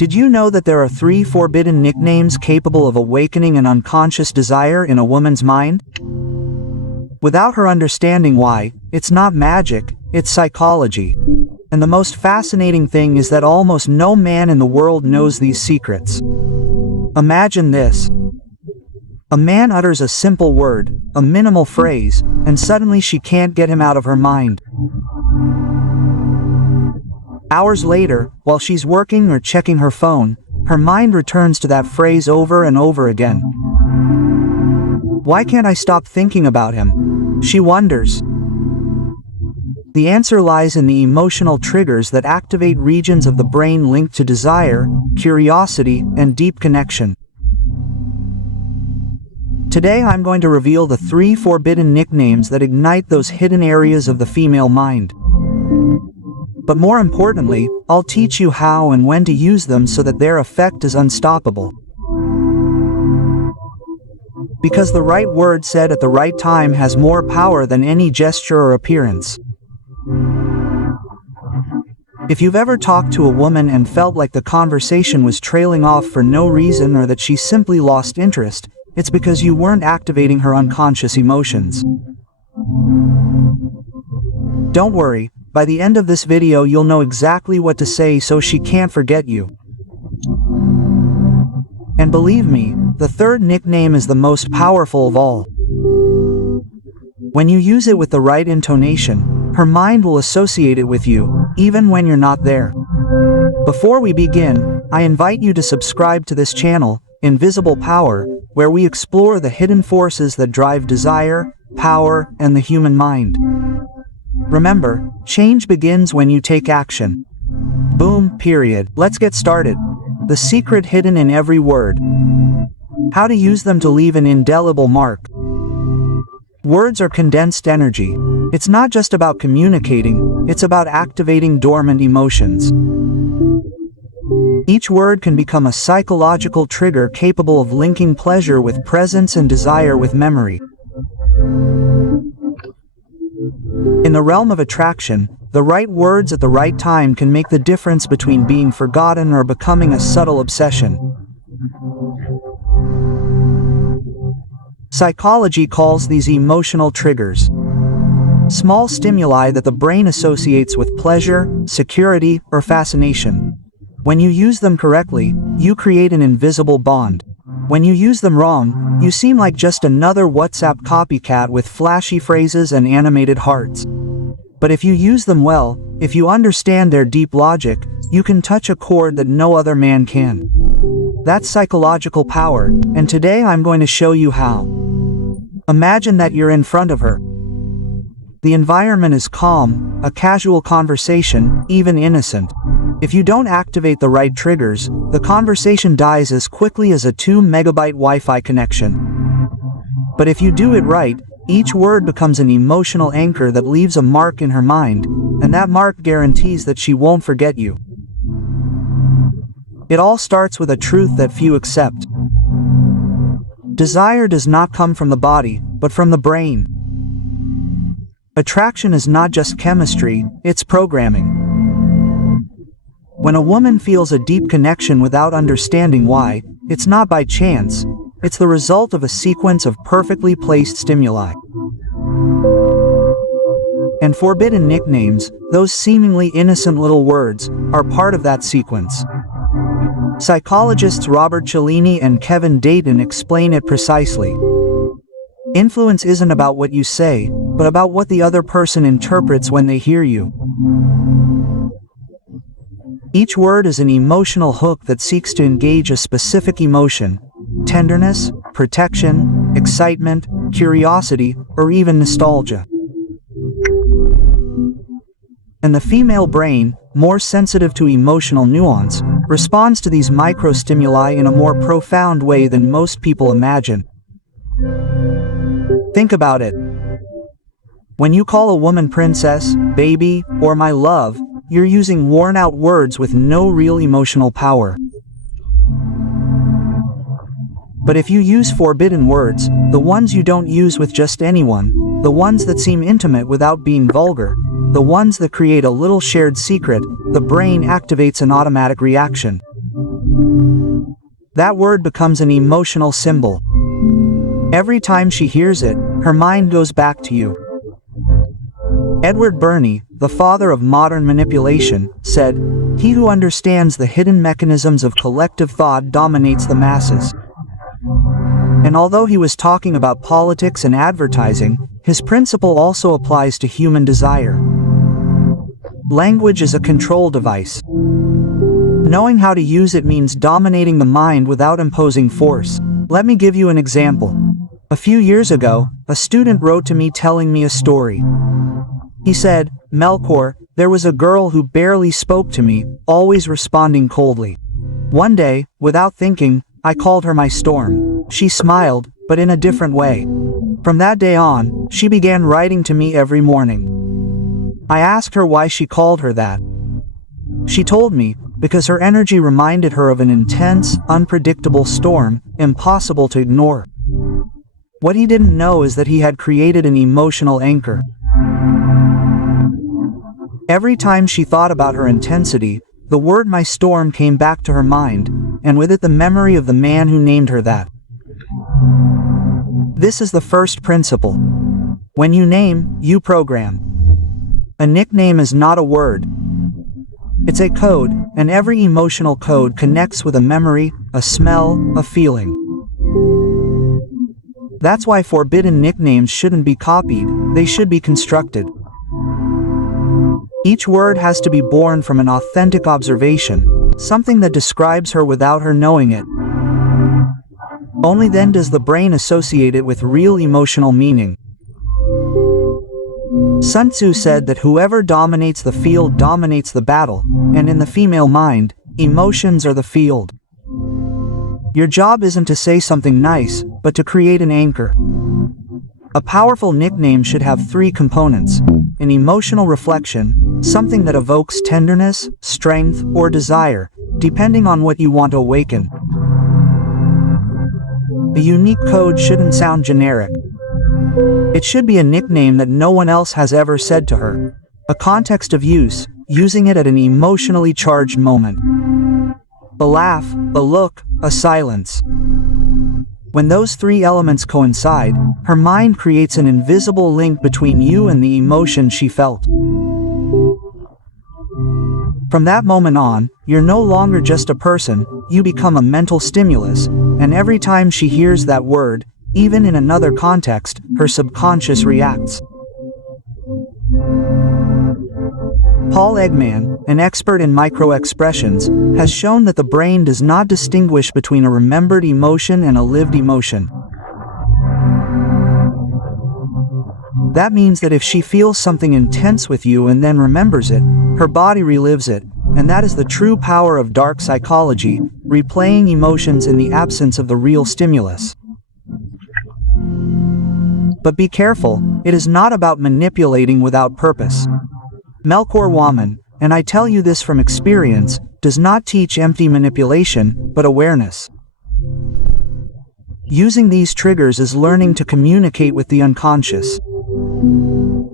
Did you know that there are 3 forbidden nicknames capable of awakening an unconscious desire in a woman's mind? Without her understanding why, it's not magic, it's psychology. And the most fascinating thing is that almost no man in the world knows these secrets. Imagine this. A man utters a simple word, a minimal phrase, and suddenly she can't get him out of her mind. Hours later, while she's working or checking her phone, her mind returns to that phrase over and over again. Why can't I stop thinking about him? She wonders. The answer lies in the emotional triggers that activate regions of the brain linked to desire, curiosity, and deep connection. Today I'm going to reveal the 3 forbidden nicknames that ignite those hidden areas of the female mind. But more importantly, I'll teach you how and when to use them so that their effect is unstoppable. Because the right word said at the right time has more power than any gesture or appearance. If you've ever talked to a woman and felt like the conversation was trailing off for no reason or that she simply lost interest, it's because you weren't activating her unconscious emotions. Don't worry, by the end of this video you'll know exactly what to say so she can't forget you. And believe me, the 3rd nickname is the most powerful of all. When you use it with the right intonation, her mind will associate it with you, even when you're not there. Before we begin, I invite you to subscribe to this channel, Invisible Power, where we explore the hidden forces that drive desire, power, and the human mind. Remember, change begins when you take action. Boom, period. Let's get started. The secret hidden in every word. How to use them to leave an indelible mark. Words are condensed energy. It's not just about communicating, it's about activating dormant emotions. Each word can become a psychological trigger capable of linking pleasure with presence and desire with memory. In the realm of attraction, the right words at the right time can make the difference between being forgotten or becoming a subtle obsession. Psychology calls these emotional triggers. Small stimuli that the brain associates with pleasure, security, or fascination. When you use them correctly, you create an invisible bond. When you use them wrong, you seem like just another WhatsApp copycat with flashy phrases and animated hearts. But if you use them well, if you understand their deep logic, you can touch a chord that no other man can. That's psychological power, and today I'm going to show you how. Imagine that you're in front of her. The environment is calm, a casual conversation, even innocent. If you don't activate the right triggers, the conversation dies as quickly as a 2 megabyte Wi-Fi connection. But if you do it right, each word becomes an emotional anchor that leaves a mark in her mind, and that mark guarantees that she won't forget you. It all starts with a truth that few accept. Desire does not come from the body, but from the brain. Attraction is not just chemistry, it's programming. When a woman feels a deep connection without understanding why, it's not by chance, it's the result of a sequence of perfectly placed stimuli. And forbidden nicknames, those seemingly innocent little words, are part of that sequence. Psychologists Robert Cialdini and Kevin Dayton explain it precisely. Influence isn't about what you say, but about what the other person interprets when they hear you. Each word is an emotional hook that seeks to engage a specific emotion: tenderness, protection, excitement, curiosity, or even nostalgia. And the female brain, more sensitive to emotional nuance, responds to these micro-stimuli in a more profound way than most people imagine. Think about it. When you call a woman princess, baby, or my love, you're using worn-out words with no real emotional power. But if you use forbidden words, the ones you don't use with just anyone, the ones that seem intimate without being vulgar, the ones that create a little shared secret, the brain activates an automatic reaction. That word becomes an emotional symbol. Every time she hears it, her mind goes back to you. Edward Burney, the father of modern manipulation, said, "He who understands the hidden mechanisms of collective thought dominates the masses." And although he was talking about politics and advertising, his principle also applies to human desire. Language is a control device. Knowing how to use it means dominating the mind without imposing force. Let me give you an example. A few years ago, a student wrote to me telling me a story. He said, "Melchior, there was a girl who barely spoke to me, always responding coldly. One day, without thinking, I called her my storm. She smiled, but in a different way. From that day on, she began writing to me every morning. I asked her why she called her that. She told me, because her energy reminded her of an intense, unpredictable storm, impossible to ignore." What he didn't know is that he had created an emotional anchor. Every time she thought about her intensity, the word "my storm" came back to her mind, and with it the memory of the man who named her that. This is the first principle. When you name, you program. A nickname is not a word. It's a code, and every emotional code connects with a memory, a smell, a feeling. That's why forbidden nicknames shouldn't be copied, they should be constructed. Each word has to be born from an authentic observation, something that describes her without her knowing it. Only then does the brain associate it with real emotional meaning. Sun Tzu said that whoever dominates the field dominates the battle, and in the female mind, emotions are the field. Your job isn't to say something nice, but to create an anchor. A powerful nickname should have three components: an emotional reflection, something that evokes tenderness, strength, or desire, depending on what you want to awaken. A unique code shouldn't sound generic. It should be a nickname that no one else has ever said to her. A context of use, using it at an emotionally charged moment. A laugh, a look, a silence. When those three elements coincide, her mind creates an invisible link between you and the emotion she felt. From that moment on, you're no longer just a person, you become a mental stimulus, and every time she hears that word, even in another context, her subconscious reacts. Paul Ekman, an expert in micro-expressions, has shown that the brain does not distinguish between a remembered emotion and a lived emotion. That means that if she feels something intense with you and then remembers it, her body relives it, and that is the true power of dark psychology, replaying emotions in the absence of the real stimulus. But be careful, it is not about manipulating without purpose. Melchior Waman, and I tell you this from experience, does not teach empty manipulation, but awareness. Using these triggers is learning to communicate with the unconscious.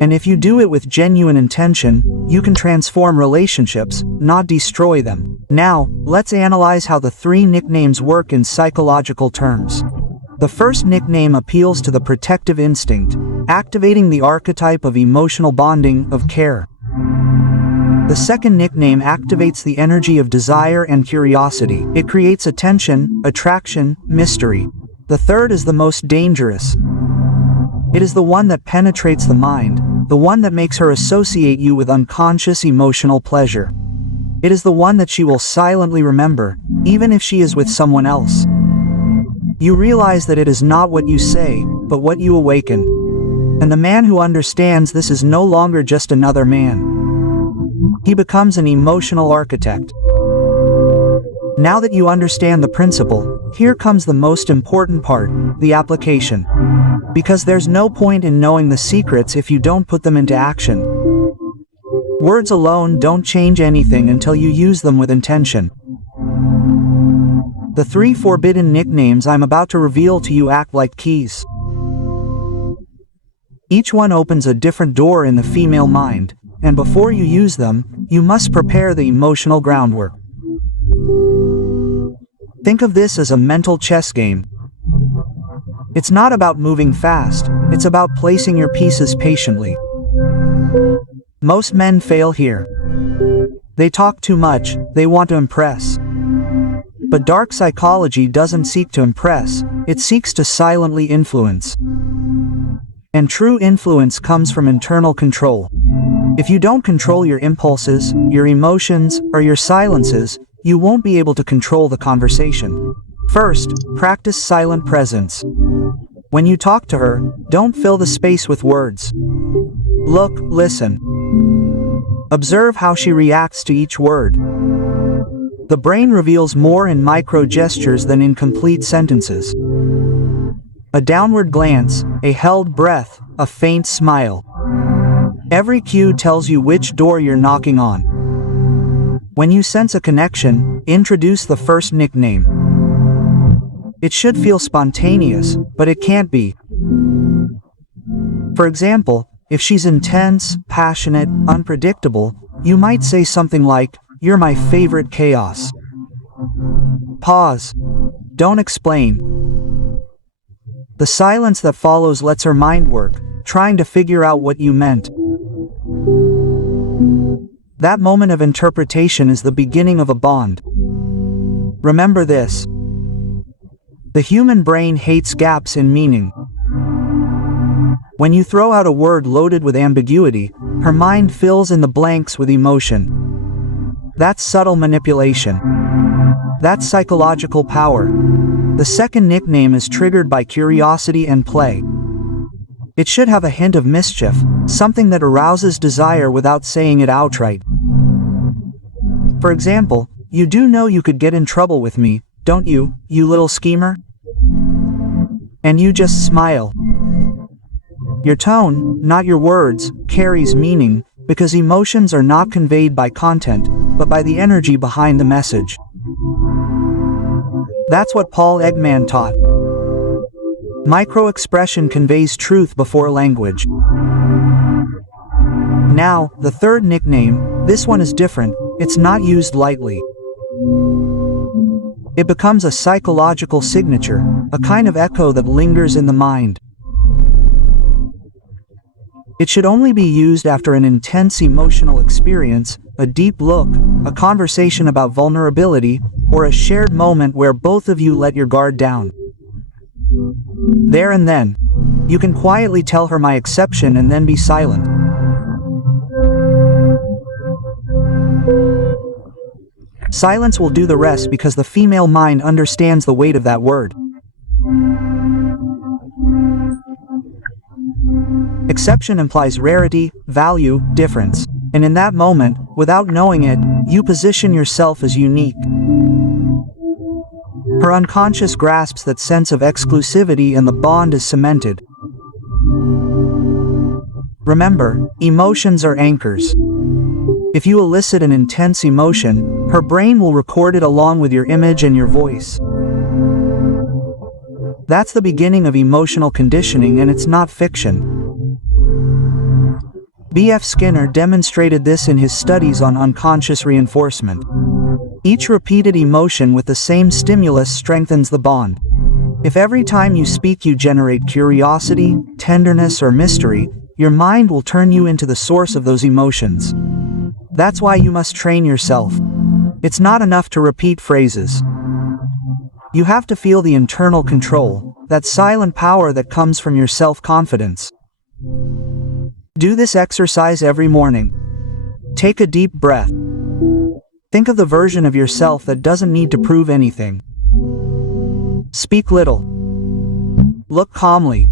And if you do it with genuine intention, you can transform relationships, not destroy them. Now, let's analyze how the three nicknames work in psychological terms. The first nickname appeals to the protective instinct, activating the archetype of emotional bonding, of care. The second nickname activates the energy of desire and curiosity. It creates attention, attraction, mystery. The third is the most dangerous. It is the one that penetrates the mind, the one that makes her associate you with unconscious emotional pleasure. It is the one that she will silently remember, even if she is with someone else. You realize that it is not what you say, but what you awaken. And the man who understands this is no longer just another man. He becomes an emotional architect. Now that you understand the principle, here comes the most important part, the application. Because there's no point in knowing the secrets if you don't put them into action. Words alone don't change anything until you use them with intention. The three forbidden nicknames I'm about to reveal to you act like keys. Each one opens a different door in the female mind, and before you use them, you must prepare the emotional groundwork. Think of this as a mental chess game. It's not about moving fast, it's about placing your pieces patiently. Most men fail here. They talk too much, they want to impress. But dark psychology doesn't seek to impress, it seeks to silently influence. And true influence comes from internal control. If you don't control your impulses, your emotions, or your silences, you won't be able to control the conversation. First, practice silent presence. When you talk to her, don't fill the space with words. Look, listen. Observe how she reacts to each word. The brain reveals more in micro gestures than in complete sentences. A downward glance, a held breath, a faint smile. Every cue tells you which door you're knocking on. When you sense a connection, introduce the first nickname. It should feel spontaneous, but it can't be. For example, if she's intense, passionate, unpredictable, you might say something like, "You're my favorite chaos." Pause. Don't explain. The silence that follows lets her mind work, trying to figure out what you meant. That moment of interpretation is the beginning of a bond. Remember this. The human brain hates gaps in meaning. When you throw out a word loaded with ambiguity, her mind fills in the blanks with emotion. That's subtle manipulation. That's psychological power. The second nickname is triggered by curiosity and play. It should have a hint of mischief, something that arouses desire without saying it outright. For example, "You do know you could get in trouble with me, don't you, you little schemer?" And you just smile. Your tone, not your words, carries meaning, because emotions are not conveyed by content, but by the energy behind the message. That's what Paul Ekman taught. Micro-expression conveys truth before language. Now, the third nickname, this one is different, it's not used lightly. It becomes a psychological signature, a kind of echo that lingers in the mind. It should only be used after an intense emotional experience, a deep look, a conversation about vulnerability, or a shared moment where both of you let your guard down. There and then, you can quietly tell her my exception and then be silent. Silence will do the rest because the female mind understands the weight of that word. Exception implies rarity, value, difference, and in that moment, without knowing it, you position yourself as unique. Her unconscious grasps that sense of exclusivity and the bond is cemented. Remember, emotions are anchors. If you elicit an intense emotion, her brain will record it along with your image and your voice. That's the beginning of emotional conditioning, and it's not fiction. B.F. Skinner demonstrated this in his studies on unconscious reinforcement. Each repeated emotion with the same stimulus strengthens the bond. If every time you speak you generate curiosity, tenderness, or mystery, your mind will turn you into the source of those emotions. That's why you must train yourself. It's not enough to repeat phrases. You have to feel the internal control, that silent power that comes from your self-confidence. Do this exercise every morning. Take a deep breath. Think of the version of yourself that doesn't need to prove anything. Speak little. Look calmly.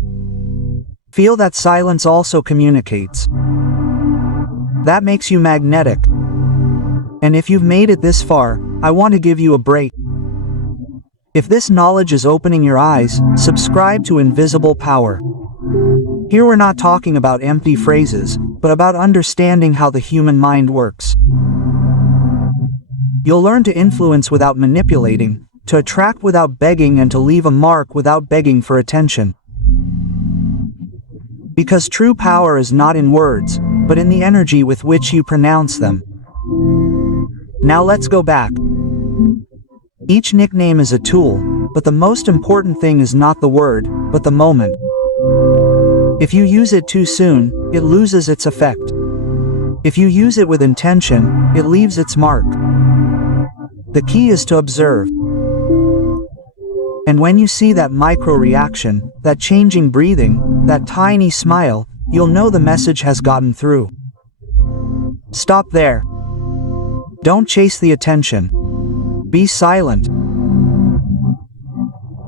Feel that silence also communicates. That makes you magnetic. And if you've made it this far, I want to give you a break. If this knowledge is opening your eyes, subscribe to Invisible Power. Here we're not talking about empty phrases, but about understanding how the human mind works. You'll learn to influence without manipulating, to attract without begging, and to leave a mark without begging for attention. Because true power is not in words, but in the energy with which you pronounce them. Now let's go back. Each nickname is a tool, but the most important thing is not the word, but the moment. If you use it too soon, it loses its effect. If you use it with intention, it leaves its mark. The key is to observe. And when you see that micro-reaction, that changing breathing, that tiny smile, you'll know the message has gotten through. Stop there. Don't chase the attention. Be silent.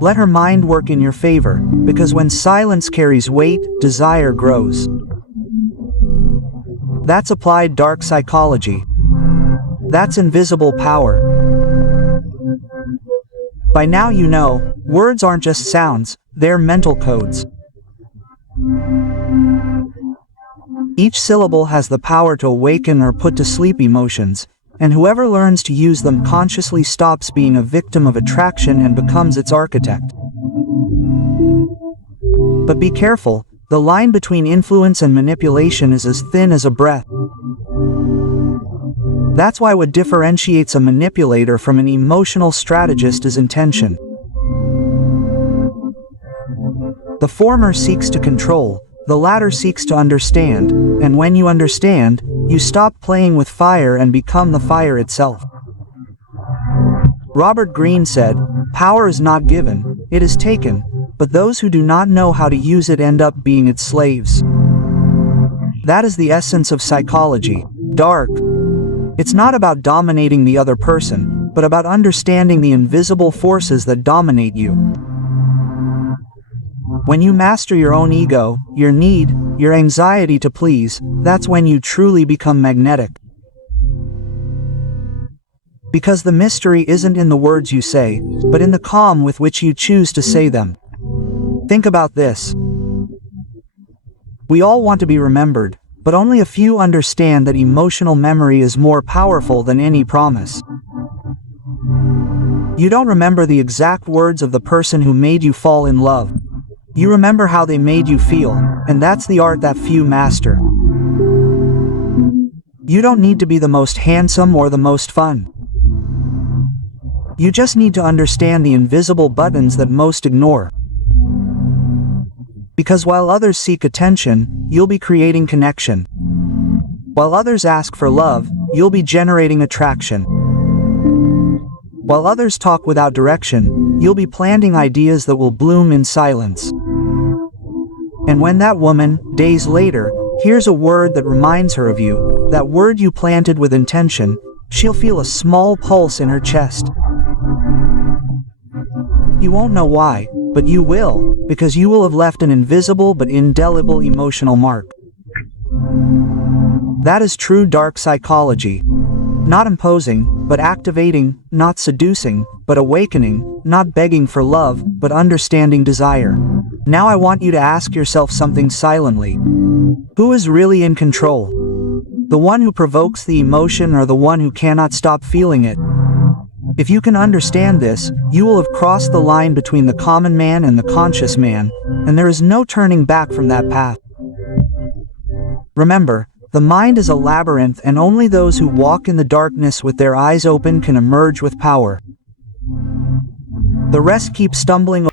Let her mind work in your favor, because when silence carries weight, desire grows. That's applied dark psychology. That's invisible power. By now you know, words aren't just sounds, they're mental codes. Each syllable has the power to awaken or put to sleep emotions, and whoever learns to use them consciously stops being a victim of attraction and becomes its architect. But be careful, the line between influence and manipulation is as thin as a breath. That's why what differentiates a manipulator from an emotional strategist is intention. The former seeks to control, the latter seeks to understand, and when you understand, you stop playing with fire and become the fire itself. Robert Greene said, "Power is not given, it is taken, but those who do not know how to use it end up being its slaves." That is the essence of psychology, dark. It's not about dominating the other person, but about understanding the invisible forces that dominate you. When you master your own ego, your need, your anxiety to please, that's when you truly become magnetic. Because the mystery isn't in the words you say, but in the calm with which you choose to say them. Think about this. We all want to be remembered, but only a few understand that emotional memory is more powerful than any promise. You don't remember the exact words of the person who made you fall in love. You remember how they made you feel, and that's the art that few master. You don't need to be the most handsome or the most fun. You just need to understand the invisible buttons that most ignore. Because while others seek attention, you'll be creating connection. While others ask for love, you'll be generating attraction. While others talk without direction, you'll be planting ideas that will bloom in silence. And when that woman, days later, hears a word that reminds her of you, that word you planted with intention, she'll feel a small pulse in her chest. You won't know why, but you will, because you will have left an invisible but indelible emotional mark. That is true dark psychology. Not imposing, but activating, not seducing, but awakening, not begging for love, but understanding desire. Now I want you to ask yourself something silently. Who is really in control? The one who provokes the emotion or the one who cannot stop feeling it? If you can understand this, you will have crossed the line between the common man and the conscious man, and there is no turning back from that path. Remember, the mind is a labyrinth and only those who walk in the darkness with their eyes open can emerge with power. The rest keep stumbling.